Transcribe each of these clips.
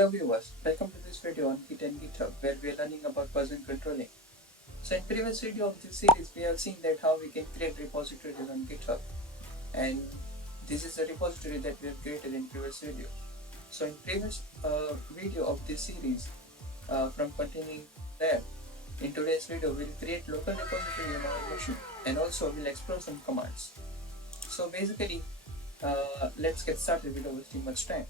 Hello viewers, welcome to this video on Git and GitHub where we are learning about version controlling. So in previous video of this series we have seen that how we can create repositories on GitHub, and this is a repository that we have created in previous video. So in previous video of this series from continuing there, in today's video we will create local repository on our machine and also we'll explore some commands. So basically let's get started without wasting much time.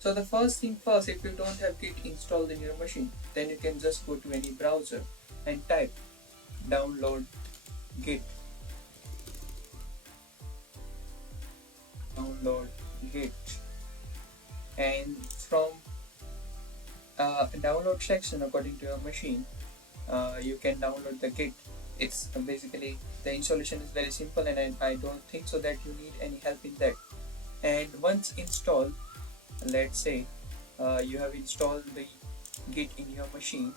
So the first thing first, if you don't have Git installed in your machine, then you can just go to any browser and type download Git. Download Git. And from download section according to your machine, you can download the Git. It's basically the installation is very simple, and I don't think so that you need any help in that. And once installed, let's say you have installed the Git in your machine.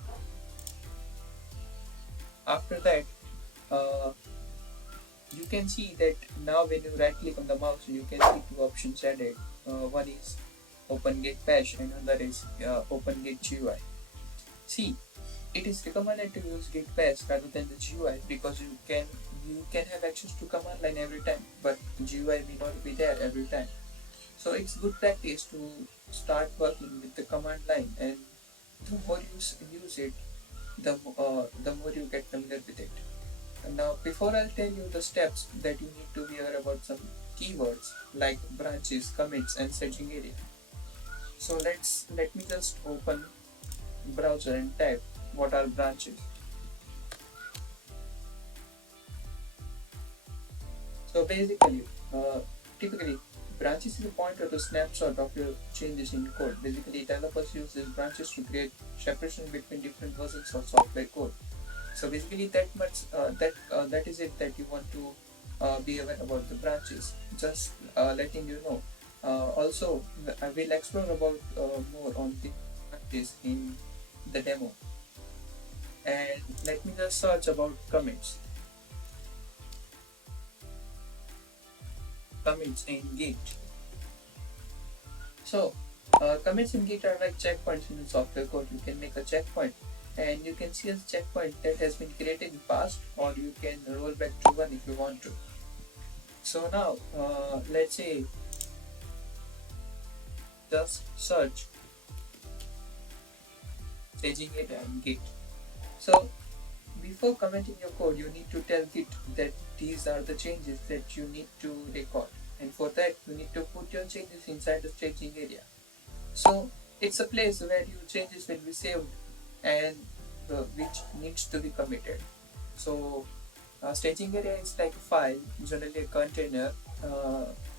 After that, you can see that now when you right click on the mouse, you can see two options added. One is Open Git Bash and another is Open Git GUI. See, it is recommended to use Git Bash rather than the GUI because you can have access to command line every time, but GUI may not be there every time. So it's good practice to start working with the command line, and the more you use it, the more you get familiar with it. And now before I'll tell you the steps that you need to be aware about some keywords like branches, commits and staging area. So let me just open browser and type what are branches. So basically, typically branches is a pointer to snapshot of your changes in code. Basically, developers use these branches to create separation between different versions of software code. So basically, that is it that you want to be aware about the branches. Just letting you know. Also, I will explore about more on the branches in the demo. And let me just search about commits. Commits in Git. So commits in Git are like checkpoints in software code. You can make a checkpoint and you can see a checkpoint that has been created in the past, or you can roll back to one if you want to. So now let's say just search staging area in Git. So before commenting your code, you need to tell Git that these are the changes that you need to record, and for that you need to put your changes inside the staging area. So it's a place where your changes will be saved and which needs to be committed. So staging area is like a file, generally a container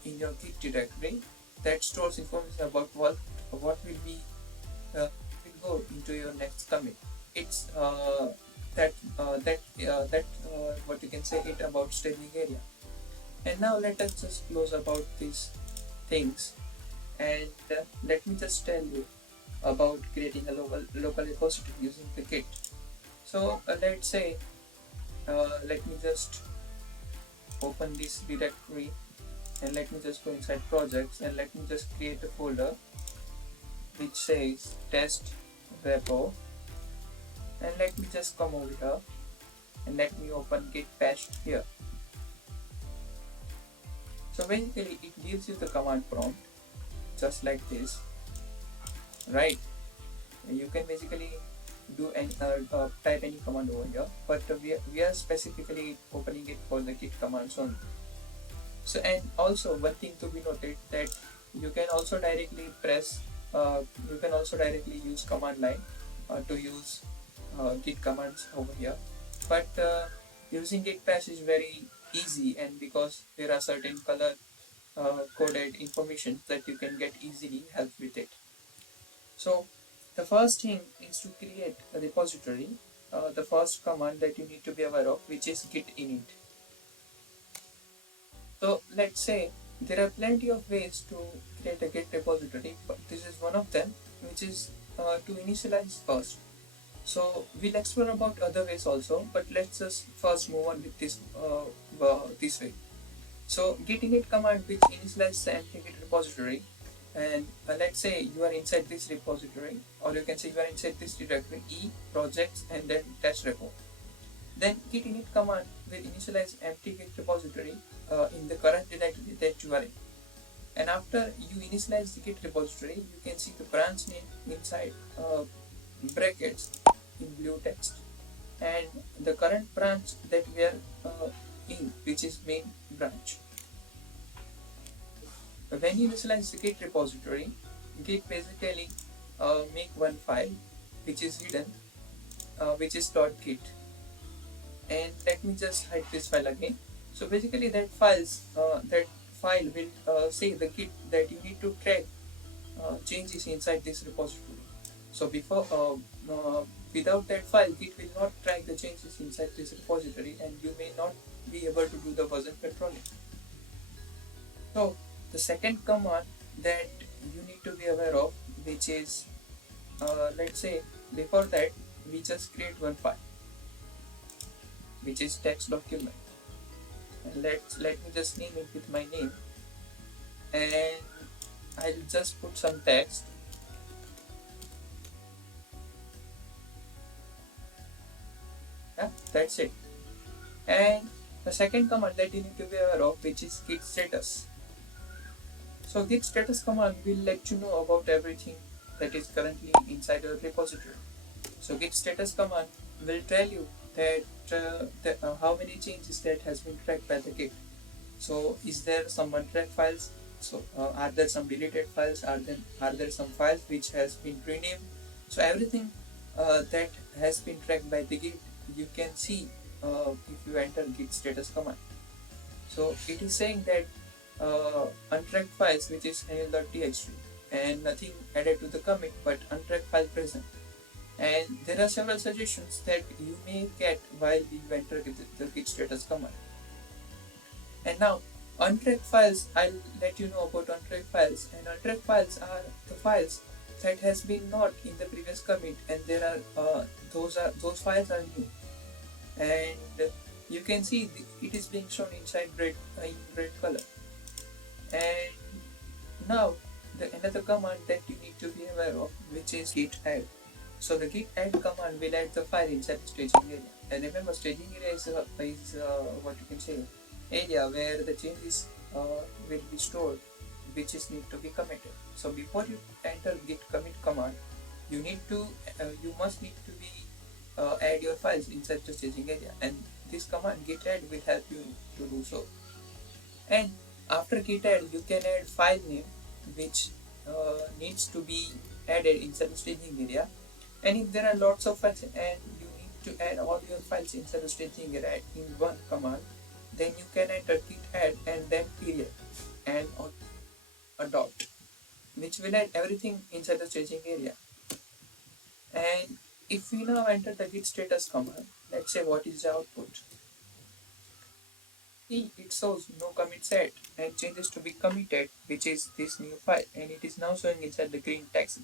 in your Git directory that stores information about what will be will go into your next commit. It's what you can say it about staging area. And now let us just close about these things, and let me just tell you about creating a local repository using the Git. So let's say let me just open this directory and let me just go inside projects and let me just create a folder which says test repo, and let me just come over here and let me open git bash here. So basically it gives you the command prompt just like this, right? You can basically do any type any command over here, but we are specifically opening it for the git commands only. So, and also one thing to be noted that you can also directly use command line to use git commands over here, but using git bash is very easy, and because there are certain color coded information that you can get easily help with it. So the first thing is to create a repository. The first command that you need to be aware of, which is git init. So let's say there are plenty of ways to create a Git repository, but this is one of them, which is to initialize first. So we'll explore about other ways also, but let's just first move on with this way. So git init command which initializes the empty git repository, and let's say you are inside this repository, or you can say you are inside this directory e projects and then test repo. Then git init command will initialize empty git repository in the current directory that you are in. And after you initialize the git repository, you can see the branch name inside brackets in blue text, and the current branch that we are in, which is main branch. When you initialize the git repository, git basically make one file which is hidden, which is .git. And let me just hide this file again. So basically that file will say the git that you need to track changes inside this repository. So without that file, git will not track the changes inside this repository, and you may not be able to do the version controlling. So the second command that you need to be aware of, which is let's say before that we just create one file which is text document, and let me just name it with my name, and I'll just put some text. Yeah, that's it. And the second command that you need to be aware of, which is git status. So git status command will let you know about everything that is currently inside your repository. So git status command will tell you that how many changes that has been tracked by the git. So is there some untracked files? So are there some deleted files? Are there some files which has been renamed? So everything that has been tracked by the git, you can see if you enter git status command. So it is saying that untracked files, which is init.txt, and nothing added to the commit but untracked file present. And there are several suggestions that you may get while you enter the git status command. And now untracked files, I'll let you know about untracked files. And untracked files are the files that has been not in the previous commit, and there are those files are new. And you can see it is being shown inside red in red color. And now another command that you need to be aware of, which is git add. So the git add command will add the file inside the staging area. And remember, staging area is what you can say area where the changes will be stored, which is need to be committed. So before you enter git commit command, you must need to be add your files inside the staging area, and this command git add will help you to do so. And after git add, you can add file name which needs to be added inside the staging area. And if there are lots of files and you need to add all your files inside the staging area in one command, then you can enter git add and then period and a dot, which will add everything inside the staging area. And if we now enter the git status command, let's say what is the output. See, it shows no commit set and changes to be committed, which is this new file, and it is now showing inside the green text,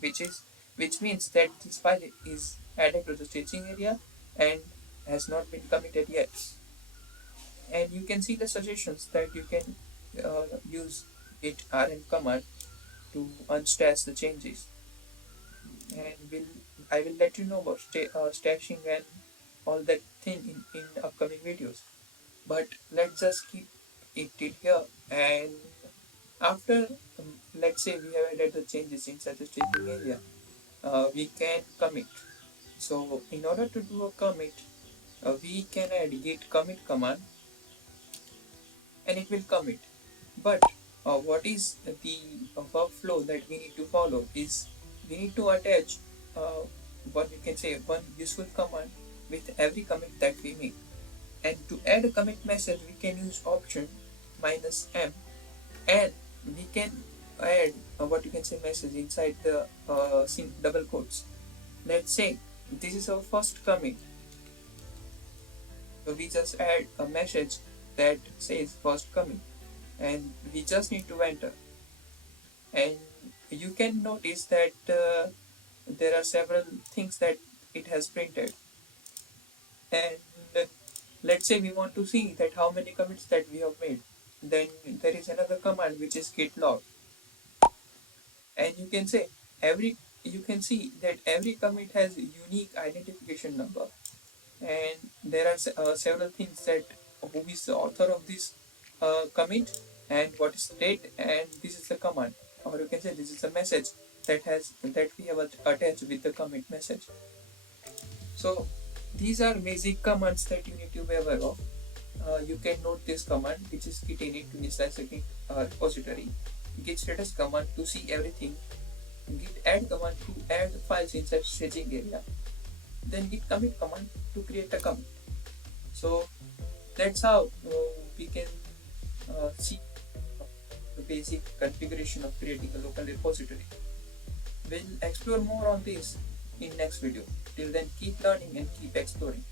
which means that this file is added to the staging area and has not been committed yet. And you can see the suggestions that you can use git rm command to unstash the changes, and I will let you know about stashing and all that thing in upcoming videos. But let's just keep it here. And after let's say we have added the changes inside the staging area, we can commit. So in order to do a commit, we can add git commit command and it will commit. But what is the workflow that we need to follow is we need to attach what you can say one useful command with every commit that we make. And to add a commit message, we can use option -m, and we can add what you can say message inside the double quotes. Let's say this is our first commit, so we just add a message that says first commit, and we just need to enter. And you can notice that there are several things that it has printed. And let's say we want to see that how many commits that we have made. Then there is another command which is git log, and you can see that every commit has a unique identification number, and there are several things that who is the author of this commit and what is the date, and this is the command, or you can say this is the message that we have attached with the commit message. So these are basic commands that you need to be aware of. You can note this command, which is git init to initialize the git repository, git status command to see everything, git add command to add files inside staging area, then git commit command to create a commit. So that's how we can see the basic configuration of creating a local repository. We'll explore more on this in next video. Till then, keep learning and keep exploring.